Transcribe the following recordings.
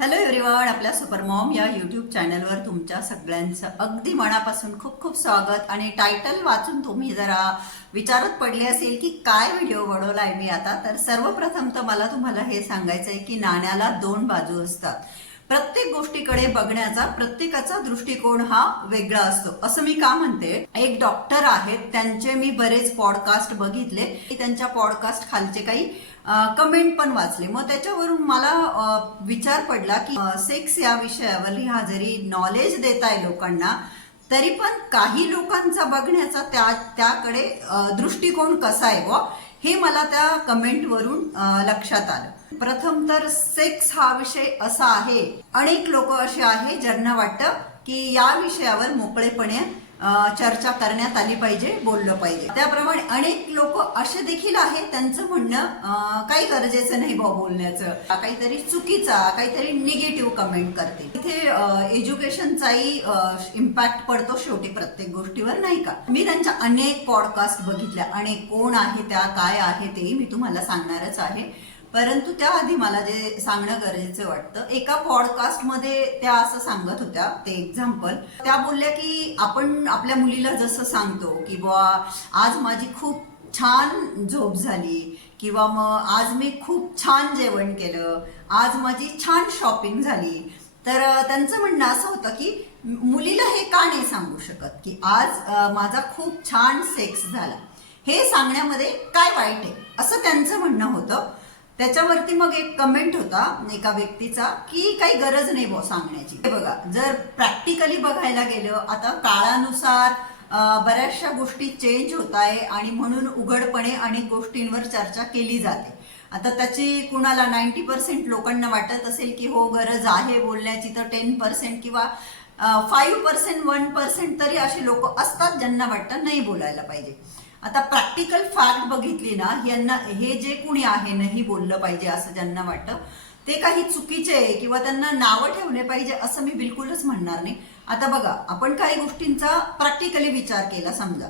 Hello everyone आपल्या supermom या YouTube चॅनलवर तुमच्या सगळ्यांचं अगदी मनापासून खूप खूप स्वागत आणि टायटल वाचून तुम्ही जरा विचारत पडले असेल की काय व्हिडिओ बनवलाय मी आता तर सर्वप्रथम तर मला तुम्हाला हे सांगायचं आहे की नाण्याला दोन बाजू असतात. प्रत्येक गोष्टीकडे बघण्याचा प्रत्येकाचा दृष्टिकोन हा वेगळा असतो. असं मी का म्हणते? एक डॉक्टर आहेत त्यांचे मी बरेच पॉडकास्ट बघितले. त्यांच्या पॉडकास्ट खालचे काही कमेंट पण वाचले. मग त्याच्यावरून मला विचार पडला की सेक्स या विषयावर हा जरी नॉलेज देत आहे लोकांना तरी पण काही लोकांचा बघण्याचा त्या त्याकडे दृष्टिकोन कसा आहे बुवा हे मला त्या कमेंटवरून लक्षात आलं. प्रथम तर सेक्स हा विषय असा आहे. अनेक लोक असे आहे ज्यांना वाटतं की या विषयावर मोकळेपणे चर्चा करण्यात आली पाहिजे बोललं पाहिजे. त्याप्रमाणे अनेक लोक असे देखील आहेत त्यांचं म्हणणं काही गरजेचं नाही भाऊ बोलण्याचं. काहीतरी चुकीचा काहीतरी निगेटिव्ह कमेंट करते इथे एज्युकेशनचाही इम्पॅक्ट पडतो शेवटी प्रत्येक गोष्टीवर नाही का? मी त्यांच्या अनेक पॉडकास्ट बघितल्या. अनेक कोण आहे त्या काय आहे तेही मी तुम्हाला सांगणारच आहे. परंतु त्याआधी मला जे सांगणं गरजेचं वाटतं एका पॉडकास्टमध्ये त्या असं सांगत होत्या ते एक्झाम्पल त्या बोलल्या की आपण आपल्या मुलीला जसं सांगतो की बुवा आज माझी खूप छान झोप झाली किंवा मग आज मी खूप छान जेवण केलं आज माझी छान शॉपिंग झाली. तर त्यांचं म्हणणं असं होतं की मुलीला हे का नाही सांगू शकत की आज माझा खूप छान सेक्स झाला. हे सांगण्यामध्ये काय वाईट आहे? असं त्यांचं म्हणणं होतं. त्याच्यावरती मग एक कमेंट होता एका व्यक्तीचा की काही गरज नाही बुवा सांगण्याची. हे बघा जर प्रॅक्टिकली बघायला गेलं आता काळानुसार बऱ्याचशा गोष्टी चेंज होत आहे आणि म्हणून उघडपणे अनेक गोष्टींवर चर्चा केली जाते. आता त्याची कुणाला नाईन्टी पर्सेंट लोकांना वाटत असेल की हो गरज आहे बोलण्याची तर टेन पर्सेंट किंवा फाईव्ह पर्सेंट वन पर्सेंट तरी असे लोक असतात ज्यांना वाटतं नाही बोलायला पाहिजे. आता प्रॅक्टिकल फॅक्ट बघितली ना यांना हे जे कुणी आहे नाही बोललं पाहिजे असं ज्यांना वाटतं ते काही चुकीचे आहे किंवा त्यांना नावं ठेवले पाहिजे असं मी बिलकुलच म्हणणार नाही. आता बघा आपण काही गोष्टींचा प्रॅक्टिकली विचार केला समजा.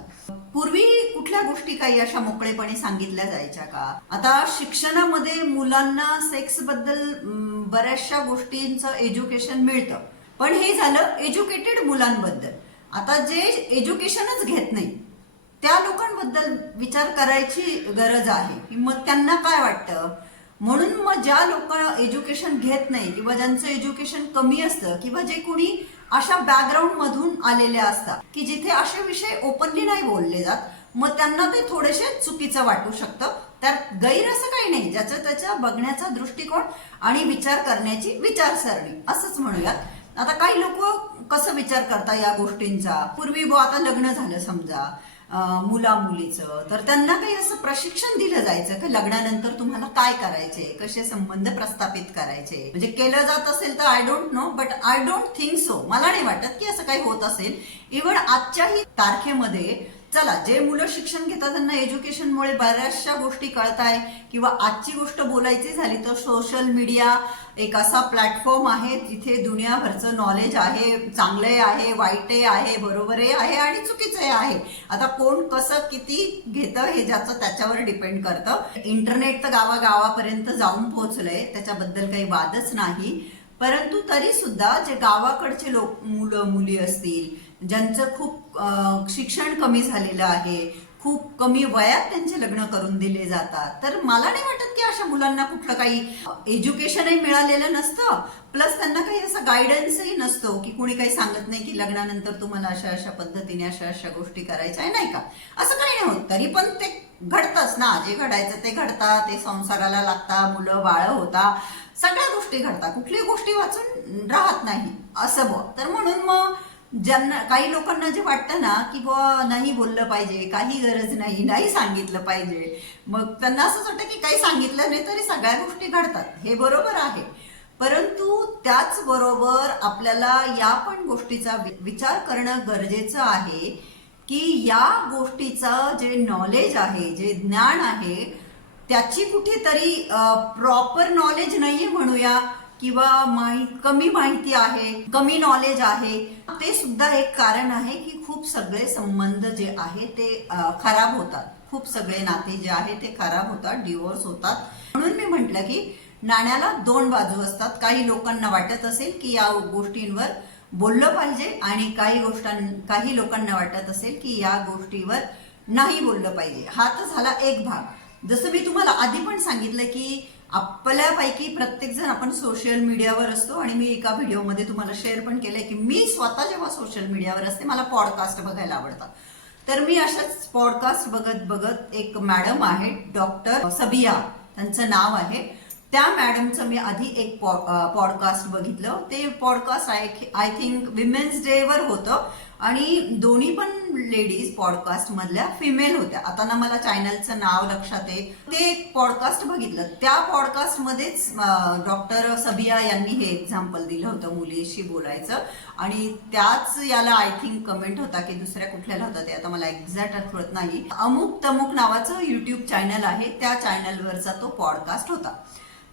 पूर्वी कुठल्या गोष्टी काही अशा मोकळेपणे सांगितल्या जायच्या का? आता शिक्षणामध्ये मुलांना सेक्सबद्दल बऱ्याचशा गोष्टींचं एज्युकेशन मिळतं. पण हे झालं एज्युकेटेड मुलांबद्दल. आता जे एज्युकेशनच घेत नाही त्या लोकांबद्दल विचार करायची गरज आहे. की मग त्यांना काय वाटतं? म्हणून मग ज्या लोक एज्युकेशन घेत नाही किंवा ज्यांचं एज्युकेशन कमी असतं किंवा जे कोणी अशा बॅकग्राऊंड मधून आलेले असतात की जिथे असे विषय ओपनली नाही बोलले जात मग त्यांना ते थोडेसे चुकीचं वाटू शकतं. त्यात गैर असं काही नाही ज्याचं त्याच्या बघण्याचा दृष्टिकोन आणि विचार करण्याची विचारसरणी असंच म्हणूयात. आता काही लोक कसं विचार करता या गोष्टींचा? पूर्वी आता लग्न झालं समजा. मुला मुलीचं तर त्यांना काही असं प्रशिक्षण दिलं जायचं की? लग्नानंतर तुम्हाला काय करायचे कसे संबंध प्रस्थापित करायचे? म्हणजे केलं जात असेल तर I don't know but I don't think so मला नाही वाटत की असं काही होत असेल. इव्हन आजच्याही तारखेमध्ये चला जे मुलं शिक्षण घेतात त्यांना एज्युकेशनमुळे बऱ्याचशा गोष्टी कळताय. किंवा आजची गोष्ट बोलायची झाली तर सोशल मीडिया एक असा प्लॅटफॉर्म आहे जिथे दुनियाभरचं नॉलेज आहे चांगलंही आहे वाईटही आहे बरोबरही आहे आणि चुकीचंही आहे. आता कोण कसं किती घेतं हे ज्याचं त्याच्यावर डिपेंड करतं. इंटरनेट तर गावागावापर्यंत जाऊन पोहोचलंय त्याच्याबद्दल काही वादच नाही. परंतु तरी सुद्धा जे गावाकडचे लोक मुलं मुली असतील ज्यांचं खूप शिक्षण कमी झालेलं आहे खूप कमी वयात त्यांचे लग्न करून दिले जातात. तर मला नाही वाटत की अशा मुलांना कुठलं काही एज्युकेशनही मिळालेलं नसतं. प्लस त्यांना काही असं गायडन्सही नसतो की कुणी काही सांगत नाही की लग्नानंतर तुम्हाला अशा अशा पद्धतीने अशा अशा गोष्टी करायच्या आहे नाही का? असं काही नाही होत. तरी पण ते घडतंच ना. जे घडायचं ते घडतात ते संसाराला लागता मुलं बाळ होता. सगळ्या गोष्टी घडतात. कुठलीही गोष्टी वाचून राहत नाही. असं बघ तर म्हणून मग ज्यांना काही लोकांना जे वाटतं ना की बुवा नाही बोललं पाहिजे काही गरज नाही नाही सांगितलं पाहिजे मग त्यांना असंच वाटतं की काही सांगितलं नाही तरी सगळ्या गोष्टी घडतात. हे बरोबर आहे. परंतु त्याचबरोबर आपल्याला या पण गोष्टीचा वि- विचार करणं गरजेचं आहे की या गोष्टीचं जे नॉलेज आहे जे ज्ञान आहे त्याची कुठेतरी प्रॉपर नॉलेज नाही म्हणूया. किंवा माहीत कमी माहिती आहे कमी नॉलेज आहे ते सुद्धा एक कारण आहे की खूप सगळे संबंध जे आहे ते खराब होतात. खूप सगळे नाते जे आहे ते खराब होतात डिवोर्स होतात. म्हणून मी म्हटलं की नाण्याला दोन बाजू असतात. काही लोकांना वाटत असेल की या गोष्टींवर बोललं पाहिजे आणि काही गोष्टां काही लोकांना वाटत असेल की या गोष्टीवर नाही बोललं पाहिजे. हा तर झाला एक भाग. जसं मी तुम्हाला आधी पण सांगितलं की आपल्यापैकी प्रत्येक जण आपण सोशल मीडियावर असतो आणि मी एका व्हिडिओमध्ये तुम्हाला शेअर पण केलंय की मी स्वतः जेव्हा सोशल मीडियावर असते मला पॉडकास्ट बघायला आवडतात तर मी अशाच पॉडकास्ट बघत बघत एक मॅडम आहे डॉक्टर सबिया. त्यांचं नाव आहे. त्या मॅडमचं मी आधी एक पॉडकास्ट बघितलं. ते podcast I I think women's डेवर होतं. आणि दोन्ही पण लेडीज पॉडकास्ट मधल्या फिमेल होत्या. आता ना मला चॅनलचं नाव लक्षात आहे. ते एक पॉडकास्ट बघितलं. त्या पॉडकास्ट मध्येच डॉक्टर सबिया यांनी हे एक्झाम्पल दिलं होतं मुलीशी बोलायचं. आणि त्याच याला आय थिंक कमेंट होता की दुसऱ्या कुठल्याला होता ते. आता मला एक्झॅक्ट आठवत नाही. अमुक तमुक नावाचं युट्यूब चॅनल आहे. त्या चॅनलवरचा तो पॉडकास्ट होता.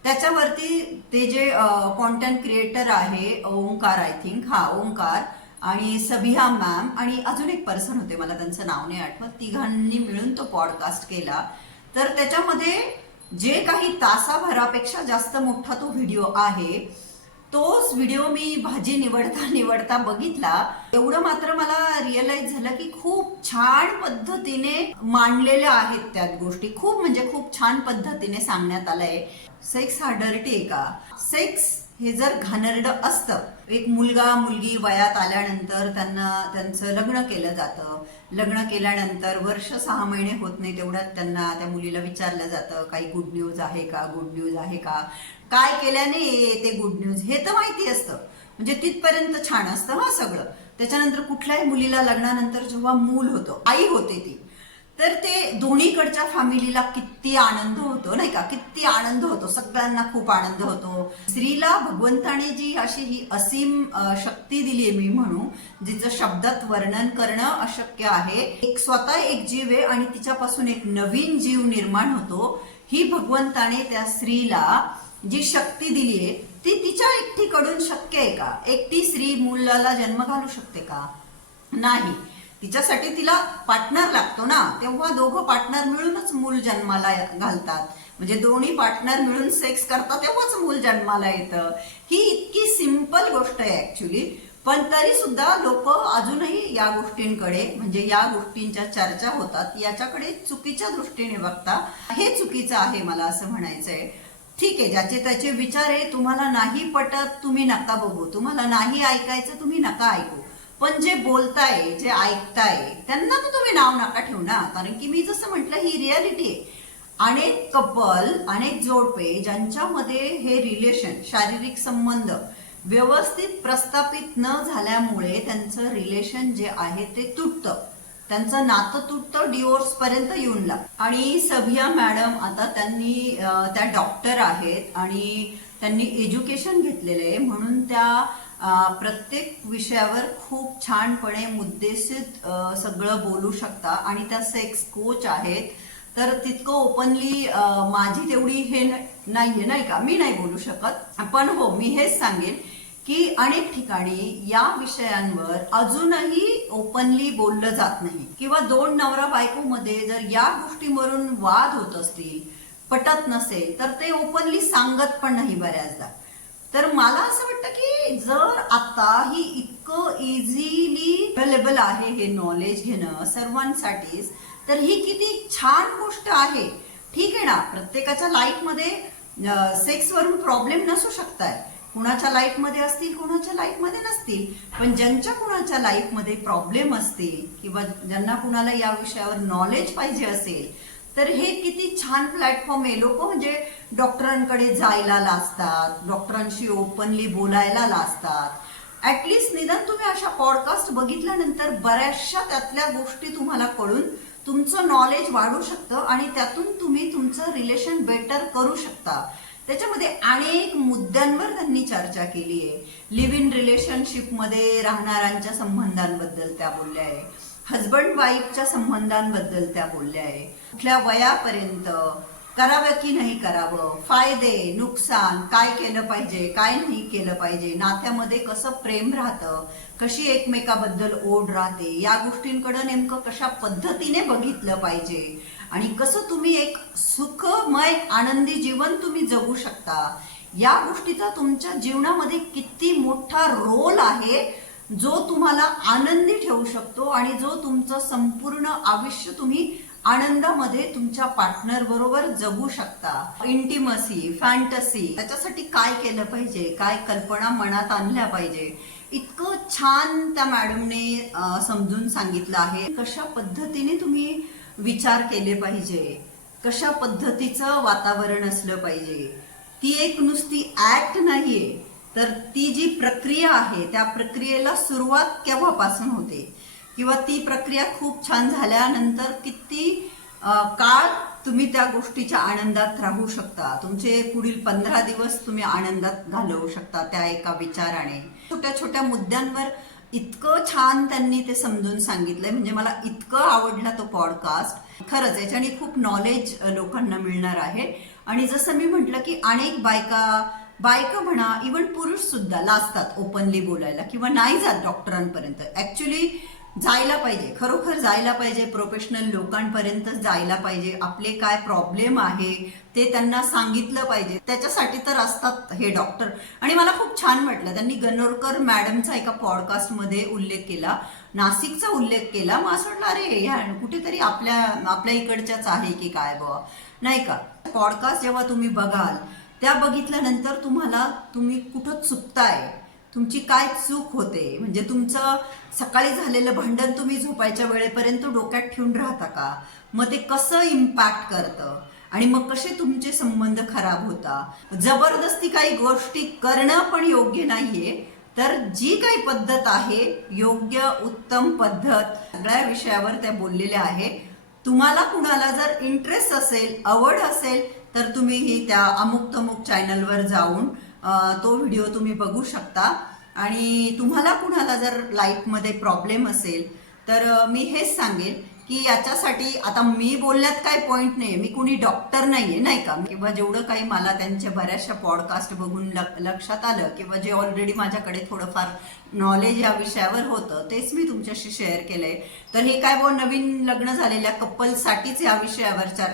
त्याच्यावरती ते जे कॉन्टेंट क्रिएटर आहे ओंकार आय थिंक हा ओंकार आणि सबिहा मॅम आणि अजून एक पर्सन होते मला त्यांचं नाव नाही आठवत. तिघांनी मिळून तो पॉडकास्ट केला. तर त्याच्यामध्ये जे काही तासाभरापेक्षा जास्त मोठा तो व्हिडिओ आहे तोच व्हिडिओ मी भाजी निवडता निवडता बघितला. एवढं मात्र मला रिअलाइज झालं की खूप छान पद्धतीने मांडलेल्या आहेत त्यात गोष्टी. खूप म्हणजे खूप छान पद्धतीने सांगण्यात आलंय. सेक्स हा डर्टी आहे का? सेक्स हे जर घाणेरडं असतं एक मुलगा मुलगी वयात आल्यानंतर त्यांना त्यांचं लग्न केलं जातं. लग्न केल्यानंतर वर्ष सहा महिने होत नाही तेवढ्यात त्यांना त्या मुलीला विचारलं जातं काही गुड न्यूज आहे का? गुड न्यूज आहे का? काय केल्याने ते गुड न्यूज हे तर माहिती असतं. म्हणजे तिथपर्यंत छान असतं हा सगळं. त्याच्यानंतर कुठल्याही मुलीला लग्नानंतर जेव्हा मूल होतं आई होते ती तर ते दोन्हीकडच्या फॅमिलीला किती आनंद होतो नाही का? किती आनंद होतो. सगळ्यांना खूप आनंद होतो. स्त्रीला भगवंताने जी अशी ही असीम शक्ती दिली आहे मी म्हणू जिचं शब्दात वर्णन करणं अशक्य आहे. एक स्वतः एक जीव आहे आणि तिच्यापासून एक नवीन जीव निर्माण होतो. ही भगवंताने त्या स्त्रीला जी शक्ती दिली आहे ती तिच्या एकटीकडून शक्य आहे का? एकटी स्त्री मुलाला जन्म घालू शकते का? नाही. तिच्यासाठी तिला पार्टनर लागतो ना. तेव्हा दोघं पार्टनर मिळूनच मूल जन्माला घालतात. म्हणजे दोन्ही पार्टनर मिळून सेक्स करतात तेव्हाच मूल जन्माला येतं. ही इतकी सिंपल गोष्ट आहे ऍक्च्युली पण तरी सुद्धा लोक अजूनही या गोष्टींकडे म्हणजे या गोष्टींच्या चर्चा होतात. याच्याकडे चुकीच्या दृष्टीने बघता. हे चुकीचं आहे मला असं म्हणायचंय. ठीक आहे ज्याचे त्याचे विचार आहे तुम्हाला नाही पटत तुम्ही नका बघू. तुम्हाला नाही ऐकायचं तुम्ही नका ऐकू. पण जे बोलताय जे ऐकताय त्यांना तर तुम्ही नाव नका ठेवू ना. कारण की मी जसं म्हटलं ही रियालिटी आहे. अनेक कपल अनेक जोडपे ज्यांच्यामध्ये हे रिलेशन शारीरिक संबंध व्यवस्थित प्रस्थापित न झाल्यामुळे त्यांचं रिलेशन जे आहे ते तुटतं. त्यांचं नातं तुटतं डिवोर्स पर्यंत येऊन लाग आणि सभिया मॅडम आता त्यांनी त्या डॉक्टर आहेत आणि त्यांनी एज्युकेशन घेतलेलं आहे. म्हणून त्या प्रत्येक विषयावर खूप छानपणे मुद्देसित सगळं बोलू शकता. आणि त्या सेक्स कोच आहेत. तर तितकं ओपनली माझी तेवढी हे नाहीये नाही का? मी नाही बोलू शकत. पण हो मी हेच सांगेन की अनेक ठिकाणी या विषयांवर अजूनही ओपनली बोललं जात नाही. किंवा दोन नवरा बायको मध्ये जर या गोष्टीवरून वाद होत असतील पटत नसेल तर ते ओपनली सांगत पण नाही बऱ्याचदा. तर मला असं वाटतं की जर आता ही इतकं इझिली अवेलेबल आहे हे नॉलेज घेणं सर्वांसाठीच तर ही किती छान गोष्ट आहे. ठीक आहे ना? प्रत्येकाच्या लाईफमध्ये सेक्स वरून प्रॉब्लेम नसू शकतात कुणाच्या लाईफमध्ये असतील कुणाच्या लाईफमध्ये नसतील पण ज्यांच्या कुणाच्या लाईफमध्ये प्रॉब्लेम असतील किंवा ज्यांना कुणाला या विषयावर नॉलेज पाहिजे असेल तर हे किती छान प्लॅटफॉर्म आहे. लोक म्हणजे डॉक्टरांकडे जायला लाजतात डॉक्टरांशी ओपनली बोलायला लाजतात. ऍटलिस्ट निदान तुम्ही अशा पॉडकास्ट बघितल्यानंतर बऱ्याचशा त्यातल्या गोष्टी तुम्हाला कळून तुमचं नॉलेज वाढू शकतं आणि त्यातून तुम्ही तुमचं रिलेशन बेटर करू शकता. त्याच्यामध्ये अनेक मुद्द्यांवर त्यांनी चर्चा केली आहे. लिव्ह इन रिलेशनशिपमध्ये राहणाऱ्यांच्या संबंधांबद्दल त्या बोलल्या आहे. हजबंड वाईफच्या संबंधांबद्दल त्या बोलल्या आहे. कुठल्या वयापर्यंत करावं की नाही करावं फायदे नुकसान काय केलं पाहिजे काय नाही केलं पाहिजे नात्यामध्ये कसं प्रेम राहतं कशी एकमेकाबद्दल ओढ राहते या गोष्टींकडे नेमकं कशा पद्धतीने बघितलं पाहिजे आणि कसं तुम्ही एक सुखमय आनंदी जीवन तुम्ही जगू शकता या गोष्टीचा तुमच्या जीवनामध्ये किती मोठा रोल आहे जो तुम्हाला आनंदी ठेवू शकतो आणि जो तुमचं संपूर्ण आयुष्य तुम्ही आनंदामध्ये तुमच्या पार्टनर बरोबर जगू शकता. इंटिमसी फॅन्टसी त्याच्यासाठी काय केलं पाहिजे काय कल्पना मनात आणल्या पाहिजे इतकं छान त्या मॅडमने समजून सांगितलं आहे. कशा पद्धतीने तुम्ही विचार केले पाहिजे. कशा पद्धतीचं वातावरण असलं पाहिजे? ती एक नुसती ऍक्ट नाहीये. तर ती जी प्रक्रिया आहे त्या प्रक्रियेला सुरुवात केव्हापासून होते? किंवा ती प्रक्रिया खूप छान झाल्यानंतर किती काळ तुम्ही त्या गोष्टीच्या आनंदात राहू शकता? तुमचे पुढील पंधरा दिवस तुम्ही आनंदात घालवू शकता त्या एका विचाराने. छोट्या छोट्या मुद्द्यांवर इतकं छान त्यांनी ते समजून सांगितलंय. म्हणजे मला इतकं आवडला तो पॉडकास्ट खरंच याच्याने खूप नॉलेज लोकांना मिळणार आहे. आणि जसं मी म्हटलं की अनेक बायका बायका म्हणा इवन पुरुष सुद्धा लाजतात ओपनली बोलायला किंवा नाही जात डॉक्टरांपर्यंत ऍक्च्युली जायला पाहिजे. खरोखर जायला पाहिजे. प्रोफेशनल लोकांपर्यंत जायला पाहिजे. आपले काय प्रॉब्लेम आहे ते त्यांना सांगितलं पाहिजे. त्याच्यासाठी तर असतात हे डॉक्टर आणि मला खूप छान वाटलं. त्यांनी गनोरकर मॅडमचा एका पॉडकास्टमध्ये उल्लेख केला. नाशिकचा उल्लेख केला. मग असं वाटलं अरे ह्या कुठेतरी आपल्या आपल्या इकडच्याच आहे की काय बुवा? नाही का? पॉडकास्ट जेव्हा तुम्ही बघाल त्या बघितल्यानंतर तुम्हाला तुम्ही कुठं चुकताय? तुमची काय चूक होते? म्हणजे तुमचं सकाळी झालेलं भांडण तुम्ही झोपायच्या वेळेपर्यंत डोक्यात ठेवून राहता का? मग ते कसं इम्पॅक्ट करतं? आणि मग कसे तुमचे संबंध खराब होता जबरदस्ती काही गोष्टी करणं पण योग्य नाहीये. तर जी काही पद्धत आहे योग्य उत्तम पद्धत सगळ्या विषयावर त्या बोललेल्या आहे. तुम्हाला कुणाला जर इंटरेस्ट असेल आवड असेल तर तुम्ही ही त्या अमुक तमुक चॅनलवर जाऊन तो व्हिडिओ तुम्ही बघू शकता. आणि तुम्हाला कुणाला जर लाईफमध्ये प्रॉब्लेम असेल तर मी हेच सांगेन की याच्यासाठी आता मी बोलण्यात काय पॉईंट नाही मी कुणी डॉक्टर नाहीये नाही का? किंवा जेवढं काही मला त्यांच्या बऱ्याचशा पॉडकास्ट बघून लक्षात आलं किंवा जे ऑलरेडी माझ्याकडे थोडंफार नॉलेज या विषयावर होतं तेच मी तुमच्याशी शेअर केलंय. तर हे काय बो नवीन लग्न झालेल्या कपलसाठीच या विषयावर चर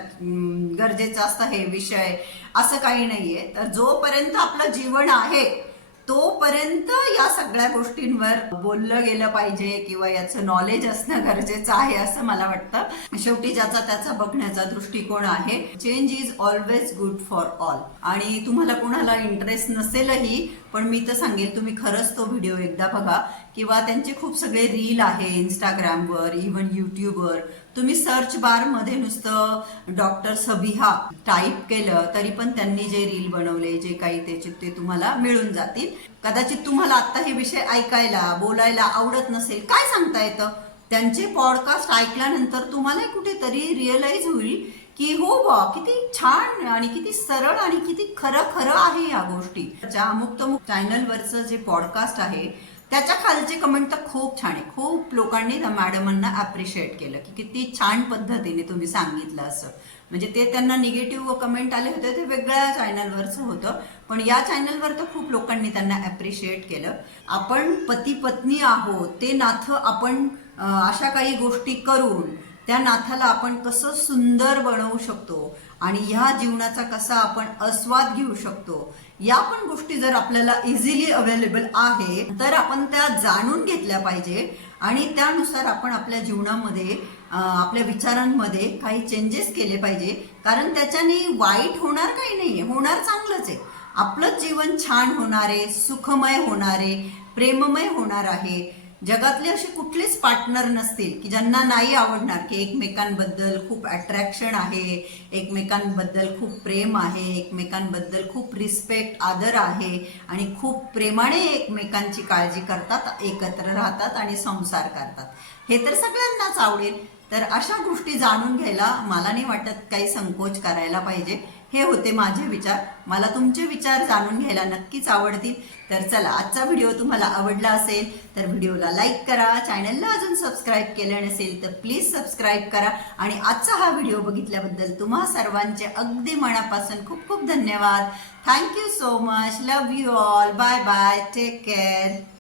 गरजेचं असतं हे विषय असं काही नाहीये. तर जोपर्यंत आपलं जीवन आहे तोपर्यंत या सगळ्या गोष्टींवर बोललं गेलं पाहिजे किंवा याचं नॉलेज असणं गरजेचं आहे असं मला वाटतं. शेवटी ज्याचा त्याचा बघण्याचा दृष्टिकोन आहे. Change is always good for all आणि तुम्हाला कोणाला इंटरेस्ट नसेलही पण मी तर सांगेल तुम्ही खरंच तो व्हिडिओ एकदा बघा. किंवा त्यांचे खूप सगळे रील आहे इंस्टाग्रामवर इव्हन युट्यूबवर तुम्ही सर्च बारमध्ये नुसतं डॉक्टर सबिहा टाईप केलं तरी पण त्यांनी जे रील बनवले जे काही त्याचे ते तुम्हाला मिळून जातील. कदाचित तुम्हाला आता हे विषय ऐकायला बोलायला आवडत नसेल काय सांगता येतं? त्यांचे पॉडकास्ट ऐकल्यानंतर तुम्हाला कुठेतरी रिअलाइज होईल की हो बा किती छान आणि किती सरळ आणि किती खरं खरं आहे या गोष्टी. अमुक तमुक चॅनलवरचं जे पॉडकास्ट आहे त्याच्या खालचे कमेंट तर खूप छान आहे. खूप लोकांनी त्या मॅडमांना अप्रिशिएट केलं की किती छान पद्धतीने तुम्ही सांगितलं असं. म्हणजे ते त्यांना निगेटिव्ह कमेंट आले होते ते वेगळ्या चॅनलवरचं होतं. पण या चॅनलवर तर खूप लोकांनी त्यांना अप्रिशिएट केलं. आपण पती पत्नी आहोत ते नाथ आपण अशा काही गोष्टी करून त्या नाथाला आपण कसं सुंदर बनवू शकतो आणि ह्या जीवनाचा कसा आपण आस्वाद घेऊ शकतो या पण गोष्टी जर आपल्याला इझिली अवेलेबल आहे तर आपण त्या जाणून घेतल्या पाहिजे. आणि त्यानुसार आपण आपल्या जीवनामध्ये आपल्या विचारांमध्ये काही चेंजेस केले पाहिजे. कारण त्याच्याने वाईट होणार काही नाहीये. होणार चांगलंच आहे. आपलं जीवन छान होणार आहे सुखमय होणार आहे प्रेममय होणार आहे. जगातले असे कुठलेच पार्टनर नसतील की ज्यांना नाही आवडणार की एकमेकांबद्दल खूप अट्रॅक्शन आहे एकमेकांबद्दल खूप प्रेम आहे एकमेकांबद्दल खूप रिस्पेक्ट आदर आहे आणि खूप प्रेमाने एकमेकांची काळजी करतात एकत्र राहतात आणि संसार करतात. हे तर सगळ्यांनाच आवडेल. तर अशा गोष्टी जाणून घ्यायला मला नाही वाटत काही संकोच करायला पाहिजे. हे होते माझे विचार. मला तुमचे विचार जाणून घ्यायला नक्कीच आवडतील. तर चला आजचा व्हिडिओ तुम्हाला आवडला असेल तर व्हिडिओला लाईक करा चॅनलला अजून सबस्क्राईब केलं नसेल तर प्लीज सबस्क्राईब करा. आणि आजचा हा व्हिडिओ बघितल्याबद्दल तुम्हा सर्वांचे अगदी मनापासून खूप खूप धन्यवाद. Thank you so much love you all bye bye take care